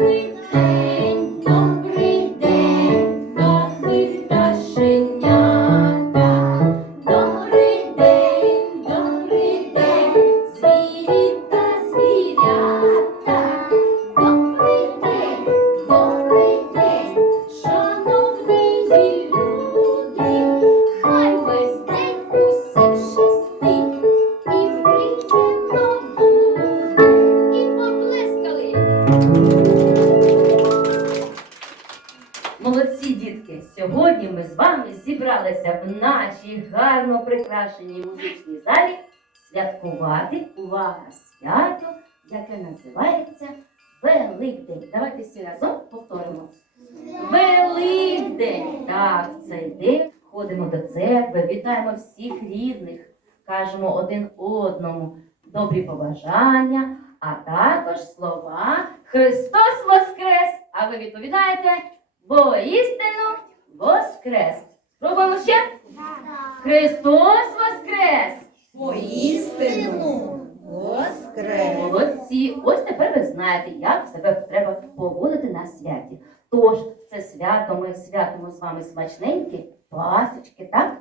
Добрий день, зібралися в нашій гарно прикрашеній музичній залі святкувати увага свято, яке називається Великдень. Давайте всі разом повторимо. Великдень! Так, цей день ходимо до церкви, вітаємо всіх рідних, кажемо один одному добрі побажання, а також слова Христос Воскрес! А ви відповідаєте бо істину Воскрес! Спробуємо ще? Христос Воскрес! Поістину воскрес. Молодці! Ось тепер ви знаєте, як себе треба поводити на святі. Тож, це свято ми святимо з вами смачненькі пасочки, так?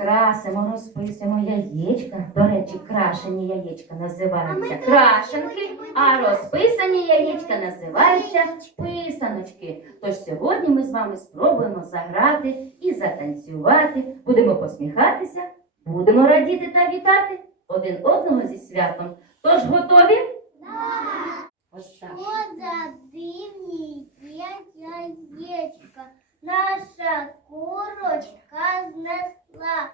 Красимо, розписуємо яєчка. До речі, крашені яєчка називаються крашенки, а розписані яєчка називаються писаночки. Тож сьогодні ми з вами спробуємо заграти і затанцювати. Будемо посміхатися, будемо радіти та вітати один одного зі святом. Тож готові? Ось так. Що за дивні є яєчка, наша курочка знесла,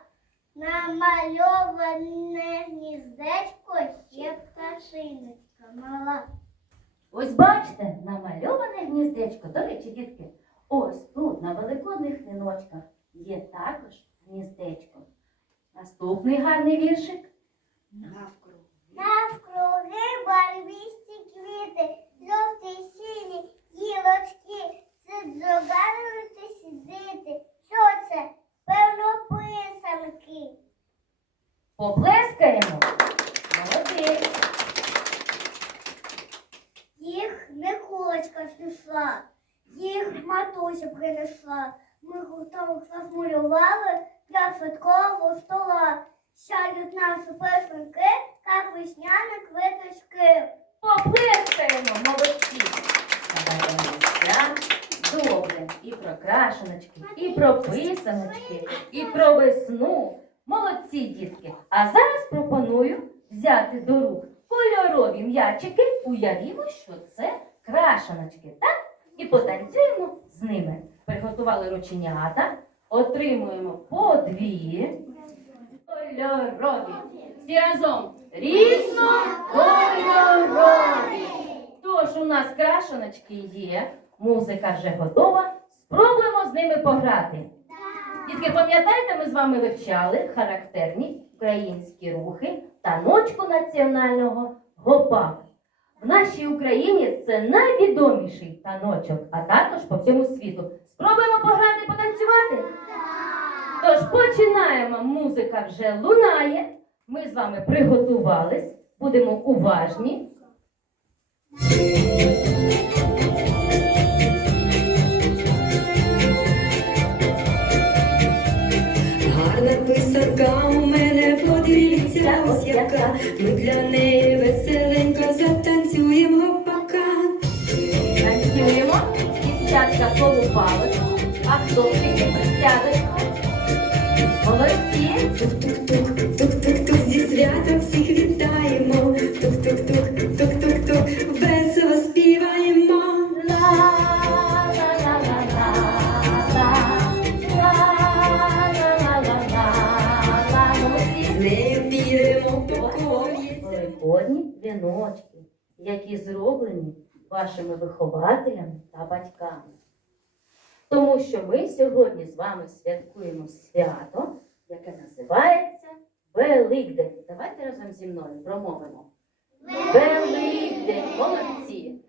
намальоване гніздечко ще пташиночка мала. Ось бачите, намальоване гніздечко. До речі, дітки, ось тут на великодних віночках є також гніздечко. Наступний гарний віршик. Навкруги барвісті квіти, жовті сіні гілочки, зацьоганилися сидити. Що це? Певно, писанки. Поплескаємо. Молодець. Їх не кулочка знесла, їх матуся принесла. Гуртом змалювали для святкового стола. Сядуть наші писанки, як весняні квиточки. Поплескаємо, молодці. Місця. Добре. І про крашеночки, і про писаночки, і про весну. Молодці, дітки. А зараз пропоную взяти до рук кольорові м'ячики. Уявімо, що це крашеночки, так? І потанцюємо з ними. Приготували рученята, отримуємо по дві кольорові. Всі разом різнокольорові. Тож у нас крашеночки є, музика вже готова. Спробуємо з ними пограти. Дітки, пам'ятаєте, ми з вами вивчали характерні українські рухи таночку національного гопак. В нашій Україні це найвідоміший таночок, а також по всьому світу. Спробуємо пограти, потанцювати? Тож починаємо. Музика вже лунає. Ми з вами приготувались, будемо уважні. Гарна писанка у мене подивіться, ось яка. Ми для неї веселенько дівчатка полупали, а хлопчики присядуть. Молодці. Тук-тук-тук, тук-тук-тук, зі святом всіх вітаємо. Тук-тук-тук, тук-тук-тук, весело співаємо. З нею підемо по колі. Великодні віночки, які зроблені вашими вихователями та батьками. Тому що ми сьогодні з вами святкуємо свято, яке називається Великдень. Давайте разом зі мною промовимо. Великдень! Молодці!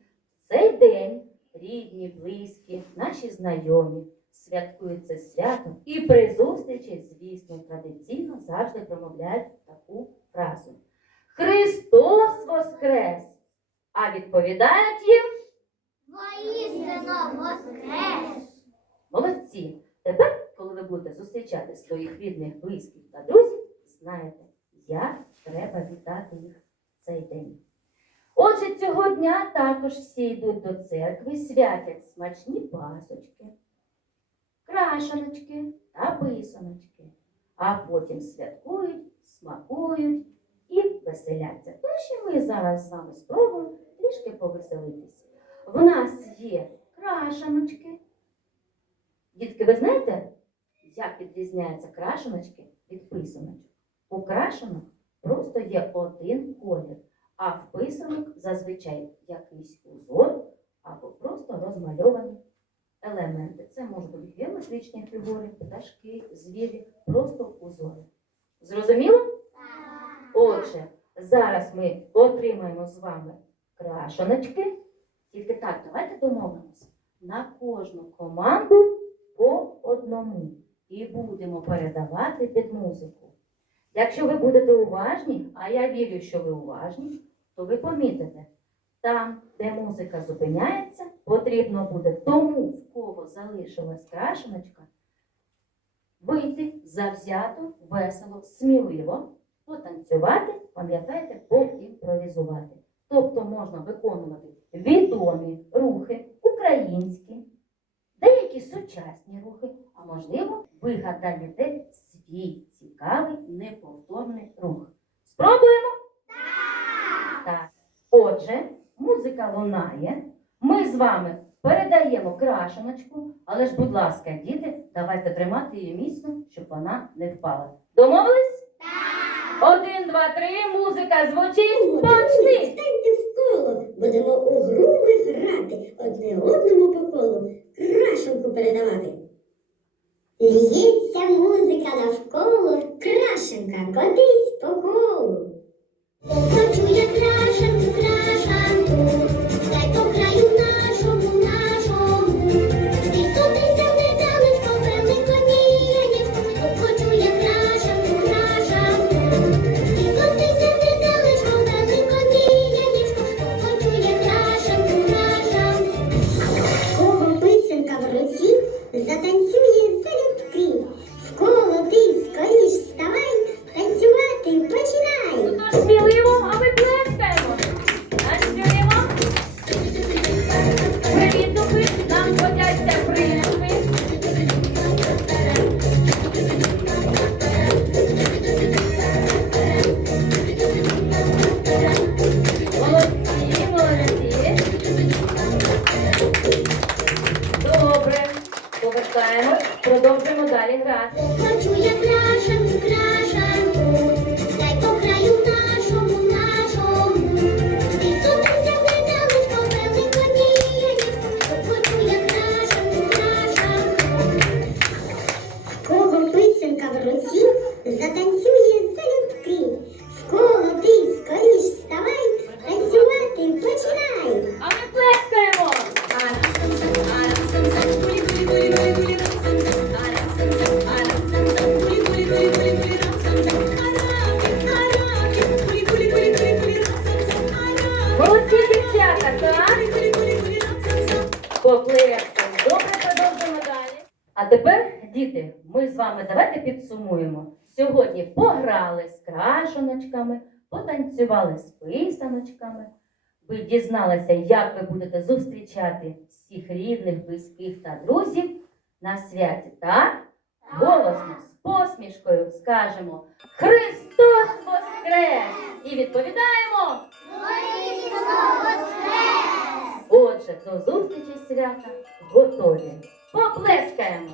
Цей день рідні, близькі, наші знайомі святкують це свято і при зустрічі, звісно, традиційно завжди промовляють таку фразу. Христос Воскрес! А відповідають їм Воістину воскрес! Тепер, коли ви будете зустрічати своїх рідних, близьких та друзів, знаєте, як треба вітати їх цей день. Отже, цього дня також всі йдуть до церкви, святять смачні пасочки, крашаночки та писаночки, а потім святкують, смакують і веселяться. Тож і ми зараз з вами спробуємо трішки повеселитись. В нас є крашаночки. Дітки, ви знаєте, як відрізняються крашеночки від писаночок? У крашенок просто є один колір, а в писанок зазвичай якийсь узор або просто розмальовані елементи. Це можуть бути геометричні фігури, пташки, звірі, просто узори. Зрозуміло? Отже, зараз ми отримаємо з вами крашеночки. Тільки так, давайте домовимося. На кожну команду по одному і будемо передавати під музику. Якщо ви будете уважні, а я вірю, що ви уважні, то ви помітите, там, де музика зупиняється, потрібно буде тому, в кого залишилась крашеночка, вийти завзято, весело, сміливо, потанцювати, пам'ятаєте, поімпровізувати. Тобто можна виконувати відомі рухи, українські, деякі сучасні рухи, а можливо, вигадаєте свій цікавий неповторний рух. Спробуємо? Так. Отже, музика лунає. Ми з вами передаємо крашеночку, але ж, будь ласка, діти, давайте тримати її міцно, щоб вона не впала. Домовились? Так! Один, два, три, музика звучить. Почни! Коло, будемо у груби грати, одне одному по колу, крашенку передавати. Л'ється музика навколо, крашенка котись по колу. Далі грати. Так? Поплескаємо. Добре, продовжуємо далі. А тепер, діти, ми з вами давайте підсумуємо. Сьогодні пограли з крашеночками, потанцювали з писаночками. Ви дізналися, як ви будете зустрічати всіх рідних, близьких та друзів на святі, так? Голосно, з посмішкою скажемо Христос Воскрес! І відповідаємо. Отже, до зустрічі свята готові. Поплескаємо!